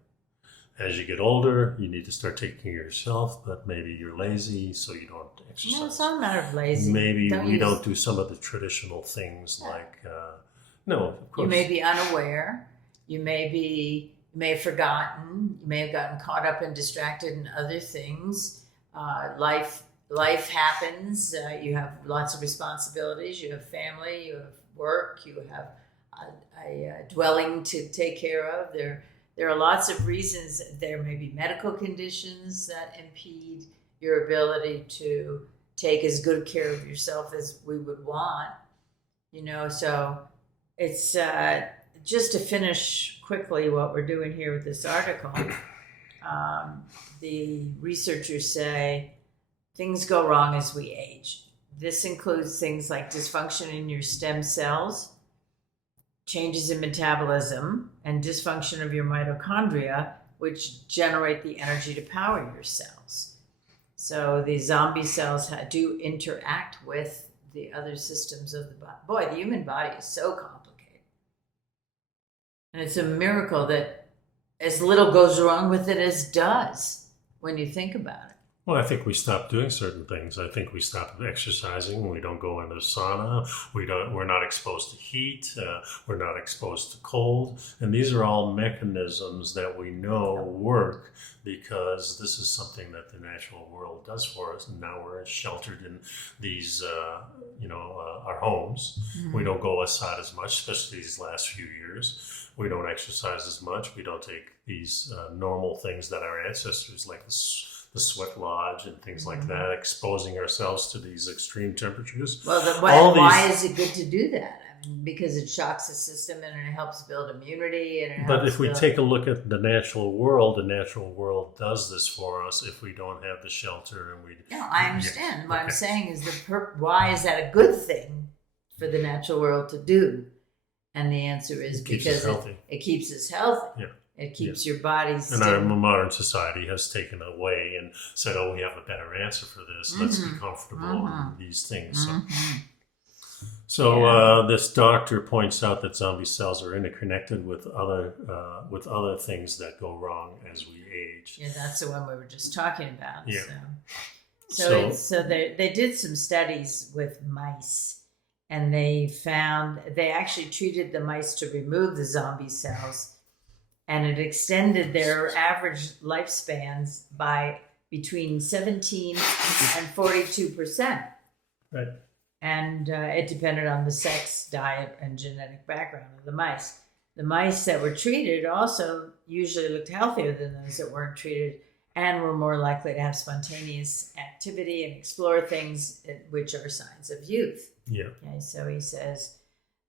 As you get older, you need to start taking care of yourself, but maybe you're lazy, so you don't exercise. No, it's not a matter of lazy. Maybe we don't do some of the traditional things like, no, of course. You may be unaware. You may have forgotten. You may have gotten caught up and distracted in other things. Life happens. You have lots of responsibilities. You have family. You have work. You have a dwelling to take care of. There are lots of reasons. There may be medical conditions that impede your ability to take as good care of yourself as we would want. So it's just to finish quickly what we're doing here with this article. The researchers say things go wrong as we age. This includes things like dysfunction in your stem cells, changes in metabolism, and dysfunction of your mitochondria, which generate the energy to power your cells. So the zombie cells do interact with the other systems of the body. Boy, the human body is so complicated. And it's a miracle that as little goes wrong with it as does when you think about it. Well, I think we stopped doing certain things. I think we stopped exercising. We don't go into the sauna. We're not exposed to heat. We're not exposed to cold. And these are all mechanisms that we know work because this is something that the natural world does for us. And now we're sheltered in these, our homes. Mm-hmm. We don't go outside as much, especially these last few years. We don't exercise as much. We don't take these normal things that our ancestors like the sweat lodge and things like that, exposing ourselves to these extreme temperatures. Well, why is it good to do that? I mean, because it shocks the system and it helps build immunity. But if we take a look at the natural world does this for us if we don't have the shelter and we. No, I understand. What I'm saying is why is that a good thing for the natural world to do? And the answer is because it keeps us healthy. Yeah. It keeps your body still. And our modern society has taken away and said, we have a better answer for this. Let's be comfortable in these things. So this doctor points out that zombie cells are interconnected with other things that go wrong as we age. Yeah, that's the one we were just talking about. Yeah. So they did some studies with mice. And they actually treated the mice to remove the zombie cells. And it extended their average lifespans by between 17 and 42%. Right. And it depended on the sex, diet, and genetic background of the mice. The mice that were treated also usually looked healthier than those that weren't treated and were more likely to have spontaneous activity and explore things which are signs of youth. Yeah. Okay, so he says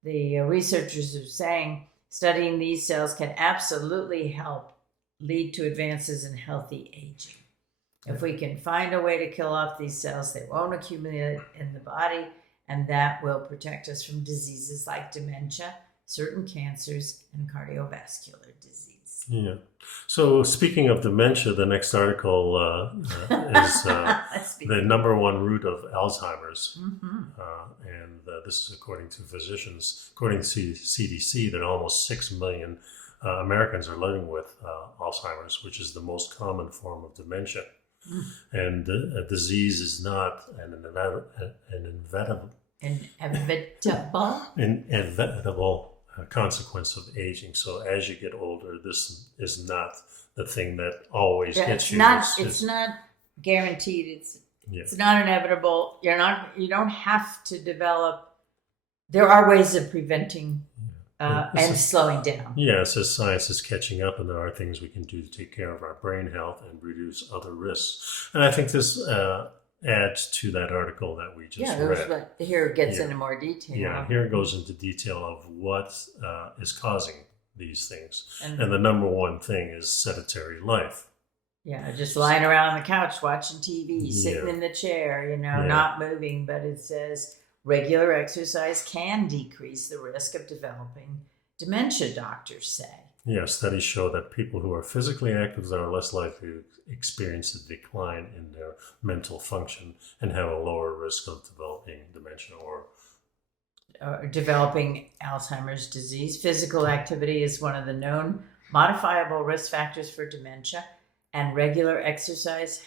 the researchers are saying studying these cells can absolutely help lead to advances in healthy aging. If we can find a way to kill off these cells, they won't accumulate in the body, and that will protect us from diseases like dementia, certain cancers, and cardiovascular disease. Yeah. So speaking of dementia, the next article is the number one root of Alzheimer's. And this is according to physicians, according to CDC, that almost 6 million Americans are living with Alzheimer's, which is the most common form of dementia. And a disease is not an inevitable consequence of aging. So as you get older, this is not the thing that always gets you. It's not guaranteed. It's not inevitable. You don't have to develop. There are ways of preventing and slowing down. Yeah, so science is catching up, and there are things we can do to take care of our brain health and reduce other risks. And I think this adds to that article that we just read. Here it gets into more detail. Yeah, here it goes into detail of what is causing these things. And the number one thing is sedentary life. yeah, just lying around on the couch watching TV, sitting Yeah. in the chair, Yeah. not moving. But it says regular exercise can decrease the risk of developing dementia, doctors say. Yeah, studies show that people who are physically active are less likely to experience a decline in their mental function and have a lower risk of developing dementia or developing Alzheimer's disease. Physical activity is one of the known modifiable risk factors for dementia, and regular exercise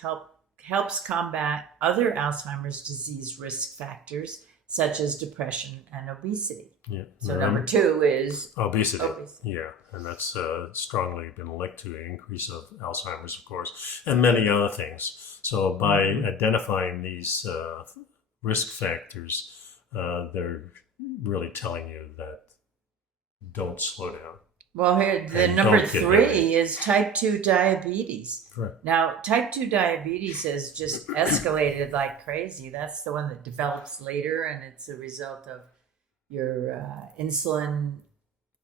helps combat other Alzheimer's disease risk factors such as depression and obesity. Yeah. So number 2 is obesity. Yeah, and that's strongly been linked to an increase of Alzheimer's, of course, and many other things. So by identifying these risk factors, they're really telling you that don't slow down. Well, here, the number 3 is type 2 diabetes. Correct. Now, type 2 diabetes has just escalated like crazy. That's the one that develops later, and it's a result of your insulin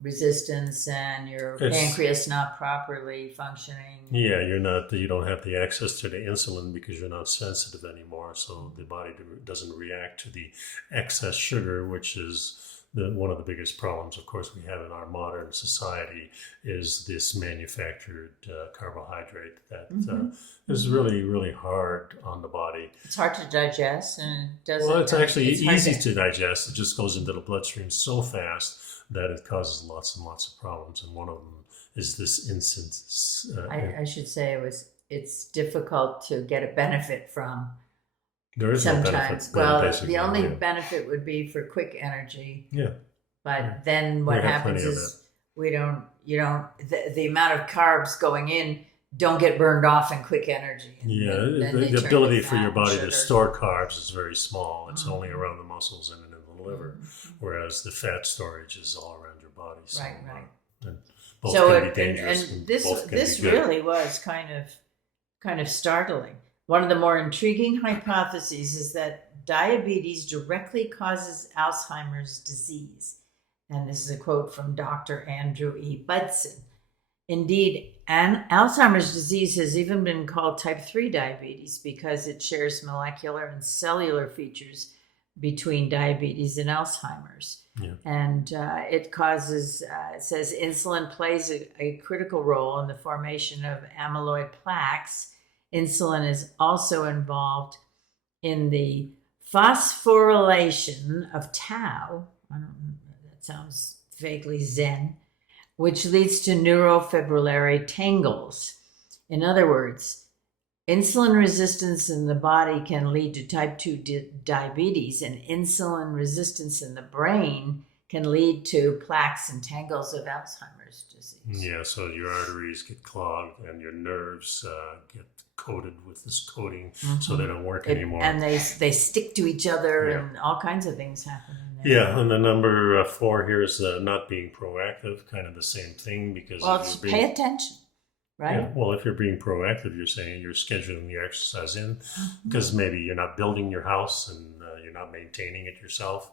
resistance and your pancreas not properly functioning. Yeah, you don't have the access to the insulin because you're not sensitive anymore. So the body doesn't react to the excess sugar, which is one of the biggest problems, of course, we have in our modern society is this manufactured carbohydrate that is really, really hard on the body. It's hard to digest, and it doesn't. Well, it's actually easy to digest. It just goes into the bloodstream so fast that it causes lots and lots of problems. And one of them is this instance. I should say it's difficult to get a benefit from. There is sometimes. No benefit. Well, the only benefit would be for quick energy. Yeah. But then what happens is the amount of carbs going in don't get burned off in quick energy. Yeah, the ability for your body to store carbs is very small. It's only around the muscles and in the liver, whereas the fat storage is all around your body. So, right. And both can be dangerous. And this really was kind of startling. One of the more intriguing hypotheses is that diabetes directly causes Alzheimer's disease. And this is a quote from Dr. Andrew E. Budson. Indeed, Alzheimer's disease has even been called type 3 diabetes because it shares molecular and cellular features between diabetes and Alzheimer's. Yeah. And it causes, it says insulin plays a critical role in the formation of amyloid plaques. Insulin is also involved in the phosphorylation of tau. I don't know, that sounds vaguely Zen, which leads to neurofibrillary tangles. In other words, insulin resistance in the body can lead to type 2 diabetes, and insulin resistance in the brain can lead to plaques and tangles of Alzheimer's disease. Yeah, so your arteries get clogged and your nerves get coated with this coating so they don't work anymore. And they stick to each other and all kinds of things happen in there. Yeah, and the number 4 here is not being proactive, kind of the same thing because it's pay attention, right? Yeah, well, if you're being proactive, you're saying you're scheduling your exercise in because maybe you're not building your house and you're not maintaining it yourself.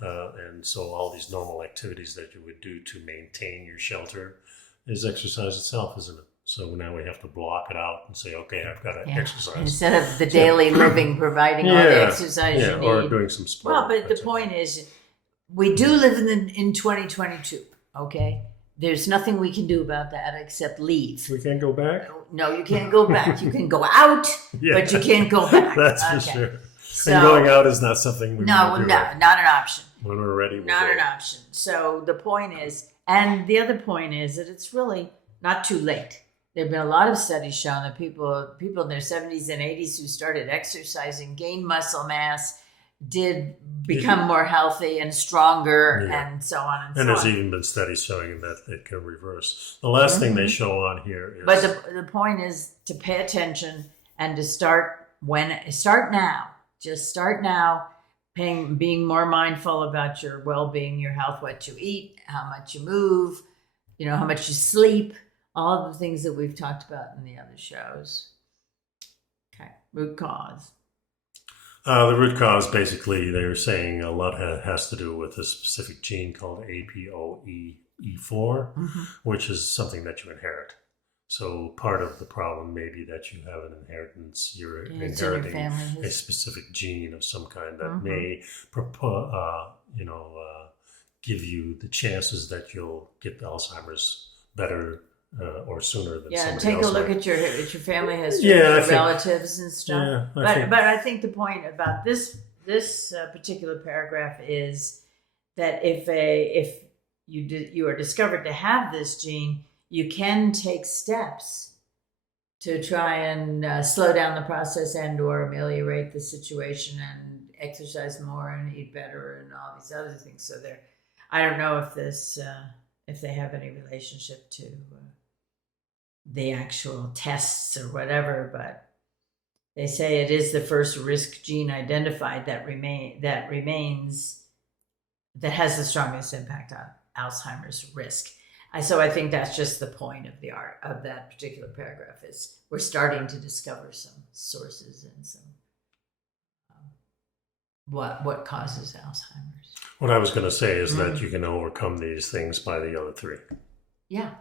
And so all these normal activities that you would do to maintain your shelter is exercise itself, isn't it? So now we have to block it out and say, okay, I've got to exercise. Instead of the daily living providing all the exercise you need. Or doing some sport. Well, but the point is, we do live in 2022, okay? There's nothing we can do about that except leave. We can't go back? No, you can't go back. You can go out, but you can't go back. That's for sure. So, and going out is not something we want to do. No, not an option. When we're ready, not an option. So the point is, and the other point is that it's really not too late. There have been a lot of studies showing that people in their 70s and 80s who started exercising, gained muscle mass, did become more healthy and stronger, and so on and so on. And there's even been studies showing that it can reverse. The last thing they show on here is... But the point is to pay attention and to start now. Just start now, being more mindful about your well-being, your health, what you eat, how much you move, how much you sleep, all of the things that we've talked about in the other shows. Okay, root cause. The root cause, basically, they're saying a lot has to do with a specific gene called APOE4, which is something that you inherit. So part of the problem may be that you have an inheritance. You're inheriting a specific gene of some kind that may, give you the chances that you'll get Alzheimer's better or sooner than somebody else. Take a look at your family history, relatives and stuff. But I think the point about this particular paragraph is that if you are discovered to have this gene, you can take steps to try and slow down the process and or ameliorate the situation and exercise more and eat better and all these other things. So I don't know if if they have any relationship to the actual tests or whatever, but they say it is the first risk gene identified that has the strongest impact on Alzheimer's risk. So I think that's just the point of of that particular paragraph is we're starting to discover some sources and some what causes Alzheimer's. What I was going to say is that you can overcome these things by the other three. Yeah.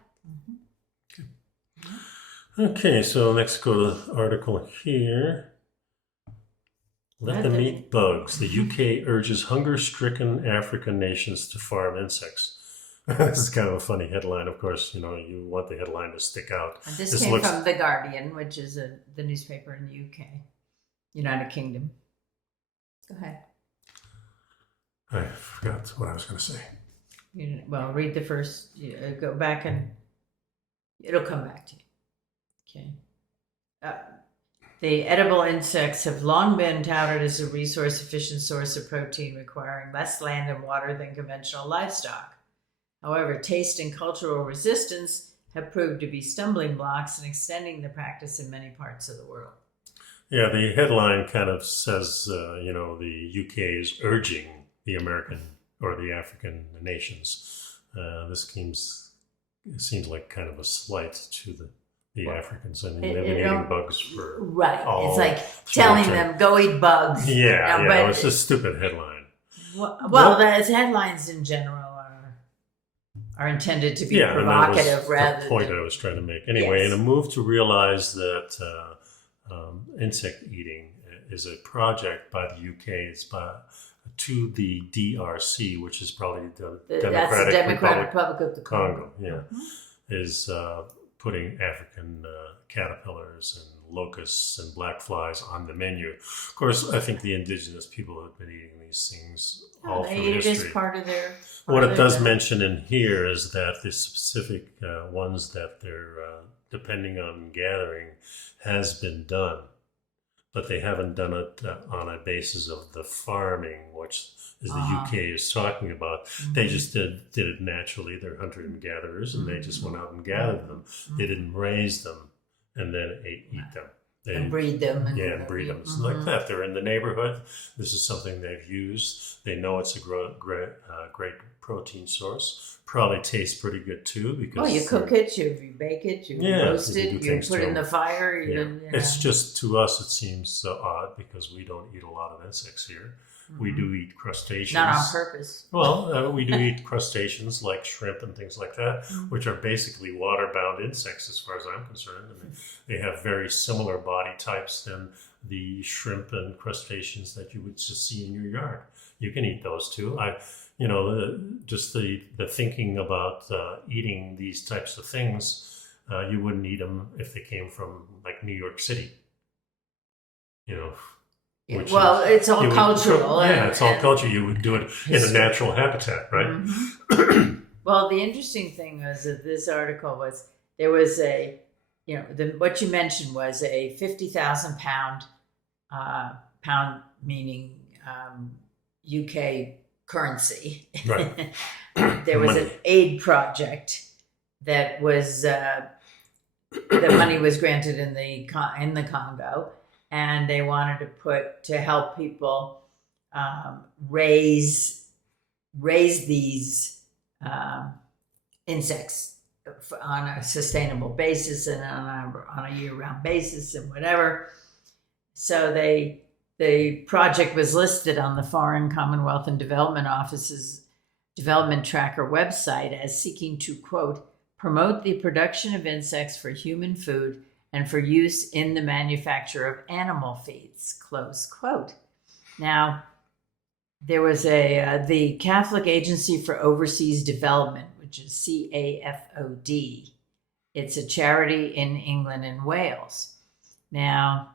Okay, so let's go to the article here. Let them eat bugs. The UK urges hunger-stricken African nations to farm insects. This is kind of a funny headline, of course. You want the headline to stick out. And this came from The Guardian, which is the newspaper in the UK, United Kingdom. Go ahead. I forgot what I was going to say. Read the first. Go back and it'll come back to you. Okay. The edible insects have long been touted as a resource-efficient source of protein requiring less land and water than conventional livestock. However, taste and cultural resistance have proved to be stumbling blocks in extending the practice in many parts of the world. Yeah, the headline kind of says, the UK is urging the American or the African nations. This seems like kind of a slight to the Africans. I mean, they've been eating bugs for It's like telling them, go eat bugs. But it's a stupid headline. As headlines in general are intended to be provocative rather the point I was trying to make. Anyway, in a move to realize that insect eating is a project by the UK, it's to the DRC, which is probably the Democratic Republic of the Congo. Is putting African caterpillars and locusts and black flies on the menu. Of course, I think the indigenous people have been eating these things all through history. It is part of their... What it does mention in here is that the specific ones that they're depending on gathering has been done, but they haven't done it on a basis of the farming, which is the UK is talking about. They just did it naturally. They're hunter and gatherers, and they just went out and gathered them. They didn't raise them and then eat them. And breed them. And breed them. It's like that. They're in the neighborhood. This is something they've used. They know it's a great protein source. Probably tastes pretty good too. Because you cook it, you bake it, you roast it, you put it in the fire. It's just, to us, it seems odd because we don't eat a lot of insects here. We do eat crustaceans. Not on purpose. Well, we do eat crustaceans like shrimp and things like that, which are basically water-bound insects as far as I'm concerned. I mean, they have very similar body types than the shrimp and crustaceans that you would just see in your yard. You can eat those too. Just the thinking about eating these types of things, you wouldn't eat them if they came from like New York City. It's all cultural. It's all culture. You would do it in a natural habitat, right? Well, the interesting thing was that this article was, there was what you mentioned was a 50,000 pound meaning UK currency. Right. There was an aid project that was, the money was granted in the Congo. And they wanted to help people raise these insects on a sustainable basis and on a year-round basis and whatever. So they the project was listed on the Foreign Commonwealth and Development Office's Development Tracker website as seeking to, quote, promote the production of insects for human food and for use in the manufacture of animal feeds, close quote. Now, there was the Catholic Agency for Overseas Development, which is CAFOD. It's a charity in England and Wales. Now,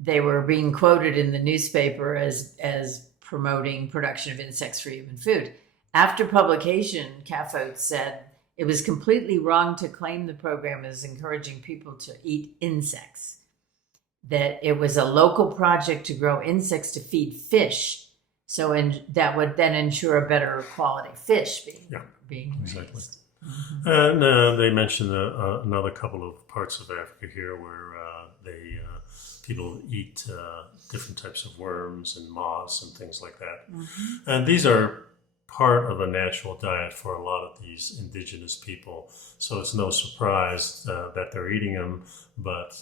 they were being quoted in the newspaper as promoting production of insects for human food. After publication, CAFOD said it was completely wrong to claim the program as encouraging people to eat insects, that it was a local project to grow insects to feed fish, that would then ensure a better quality fish being exactly. raised. And they mentioned another couple of parts of Africa here where people eat different types of worms and moths and things like that. And these are part of a natural diet for a lot of these indigenous people. So it's no surprise that they're eating them, but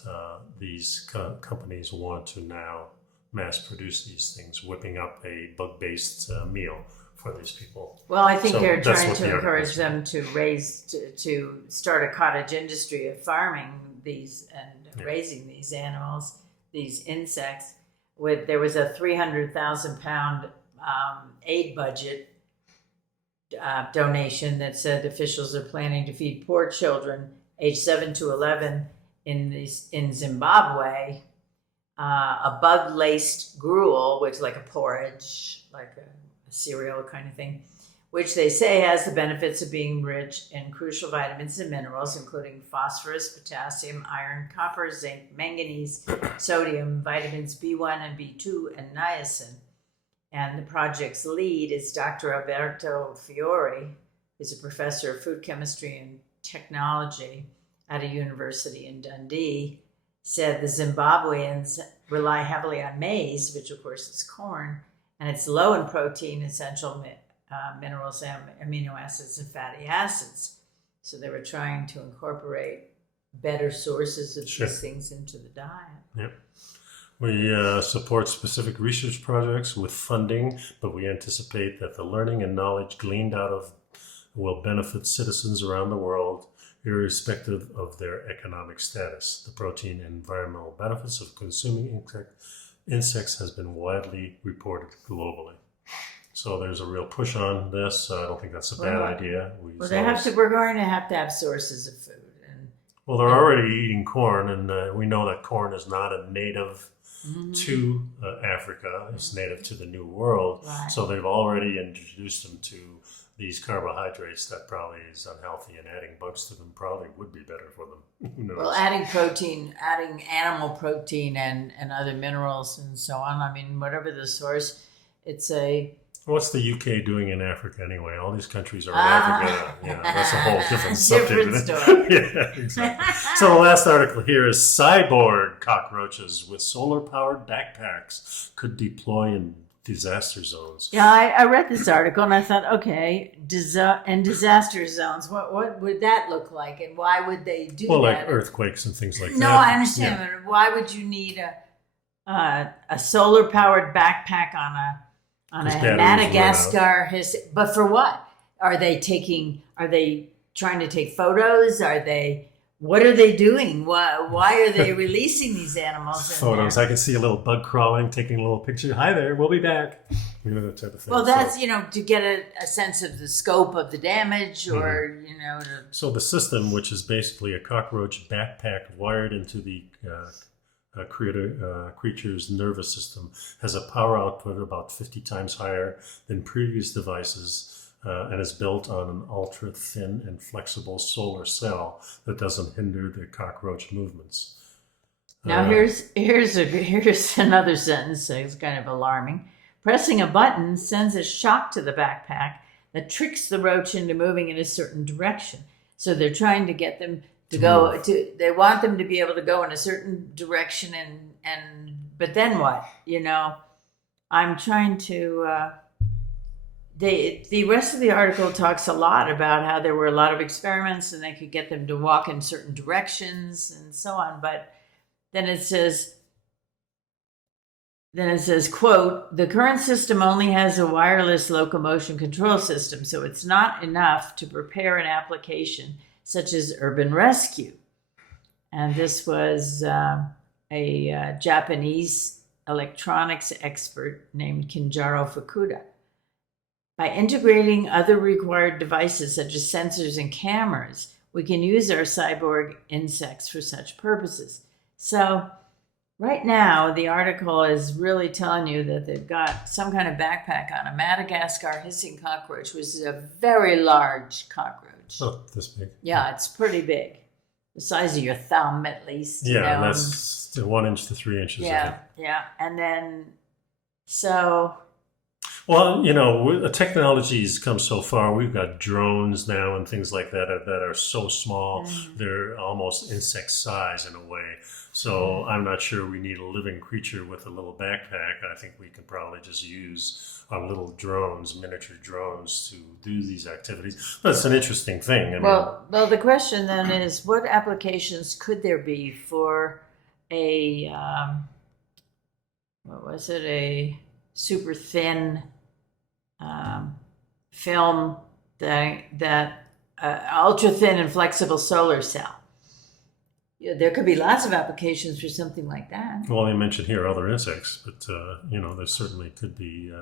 these companies want to now mass produce these things, whipping up a bug-based meal for these people. Well, I think they're trying to encourage them to start a cottage industry of farming these and raising these animals, these insects. There was a 300,000 pound aid budget donation that said officials are planning to feed poor children aged 7 to 11 in Zimbabwe a bug-laced gruel, which is like a porridge, like a cereal kind of thing, which they say has the benefits of being rich in crucial vitamins and minerals, including phosphorus, potassium, iron, copper, zinc, manganese, sodium, vitamins B1 and B2, and niacin. And the project's lead is Dr. Alberto Fiore, who's a professor of food chemistry and technology at a university in Dundee, said the Zimbabweans rely heavily on maize, which of course is corn, and it's low in protein, essential minerals, amino acids, and fatty acids. So they were trying to incorporate better sources of these things into the diet. Yep. We support specific research projects with funding, but we anticipate that the learning and knowledge gleaned out of will benefit citizens around the world, irrespective of their economic status. The protein and environmental benefits of consuming insects has been widely reported globally. So there's a real push on this. I don't think that's a bad idea. We're going to have to have sources of food. Well, they're already eating corn, and we know that corn is not a native to Africa. It's native to the New World. Right. So they've already introduced them to these carbohydrates that probably is unhealthy, and adding bugs to them probably would be better for them. Who knows? Well, adding protein, adding animal protein and other minerals and so on. I mean, whatever the source, it's a... What's the UK doing in Africa anyway? All these countries are in Africa. Yeah, that's a whole different subject. Different story. Yeah, exactly. So the last article here is Cyborg Cockroaches with solar-powered backpacks could deploy in disaster zones. Yeah, I read this article and I thought, okay, in disaster zones, what would that look like, and why would they do that? Well, like earthquakes and things like that. No, I understand, but why would you need a solar-powered backpack on a Madagascar? But for what? Are they trying to take photos? What are they doing? Why are they releasing these animals? Photos. I can see a little bug crawling, taking a little picture. Hi there, we'll be back. You know, that type of thing. Well, that's, to get a sense of the scope of the damage or, So the system, which is basically a cockroach backpack wired into the creature's nervous system, has a power output about 50 times higher than previous devices, and is built on an ultra thin and flexible solar cell that doesn't hinder the cockroach movements. Now here's another sentence that's kind of alarming. Pressing a button sends a shock to the backpack that tricks the roach into moving in a certain direction. So they're trying to get them to go to, they want them to be able to go in a certain direction, but then what? I'm trying to, the rest of the article talks a lot about how there were a lot of experiments and they could get them to walk in certain directions and so on. But then it says, then it says, quote, the current system only has a wireless locomotion control system, so it's not enough to prepare an application such as urban rescue. And this was a Japanese electronics expert named Kinjaro Fukuda. By integrating other required devices such as sensors and cameras, we can use our cyborg insects for such purposes. So right now, the article is really telling you that they've got some kind of backpack on a Madagascar hissing cockroach, which is a very large cockroach. Oh, this big. Yeah, it's pretty big. The size of your thumb, at least. Yeah, and that's 1 inch to 3 inches. Yeah, yeah. And then, so... Well, you know, technology's come so far. We've got drones now and things like that are so small. They're almost insect size in a way. So I'm not sure we need a living creature with a little backpack. I think we can probably just use our little drones, miniature drones, to do these activities. But it's an interesting thing. I mean, well, the question then is, what applications could there be for a, a super thin film that ultra thin and flexible solar cell? Yeah, there could be lots of applications for something like that. Well, they mentioned here other insects, but you know, there certainly could be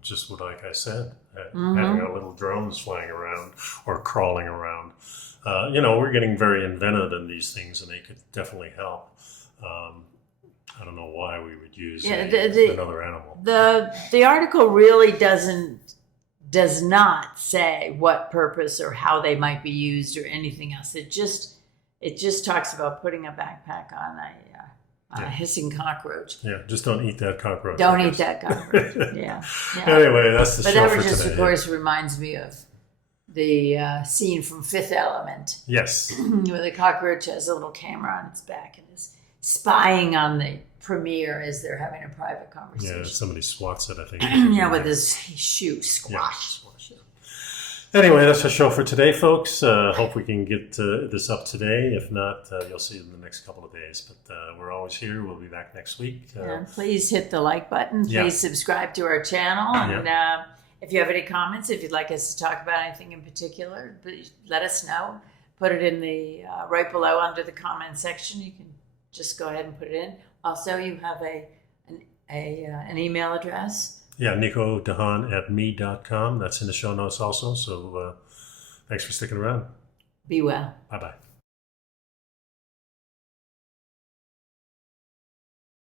just what, like I said, having our little drones flying around or crawling around. You know, we're getting very inventive in these things, and they could definitely help. I don't know why we would use another animal. The article really does not say what purpose or how they might be used or anything else. It just talks about putting a backpack on a hissing cockroach. Yeah, just don't eat that cockroach. Don't eat that cockroach. Yeah. Anyway, that's the show for today. But that just, of course, reminds me of the scene from Fifth Element. Yes. Where the cockroach has a little camera on its back and is spying on the premiere as they're having a private conversation. Yeah, somebody swats it, I think. Yeah, with his shoe, squash. Yeah. Anyway, that's our show for today, folks. Hope we can get this up today. If not, you'll see it in the next couple of days. But we're always here. We'll be back next week. Please hit the like button. Please subscribe to our channel. And if you have any comments, if you'd like us to talk about anything in particular, please let us know. Put it in the right below under the comment section. You can just go ahead and put it in. Also, you have an email address. Yeah, nicodehaan@me.com. That's in the show notes also. So thanks for sticking around. Be well. Bye-bye.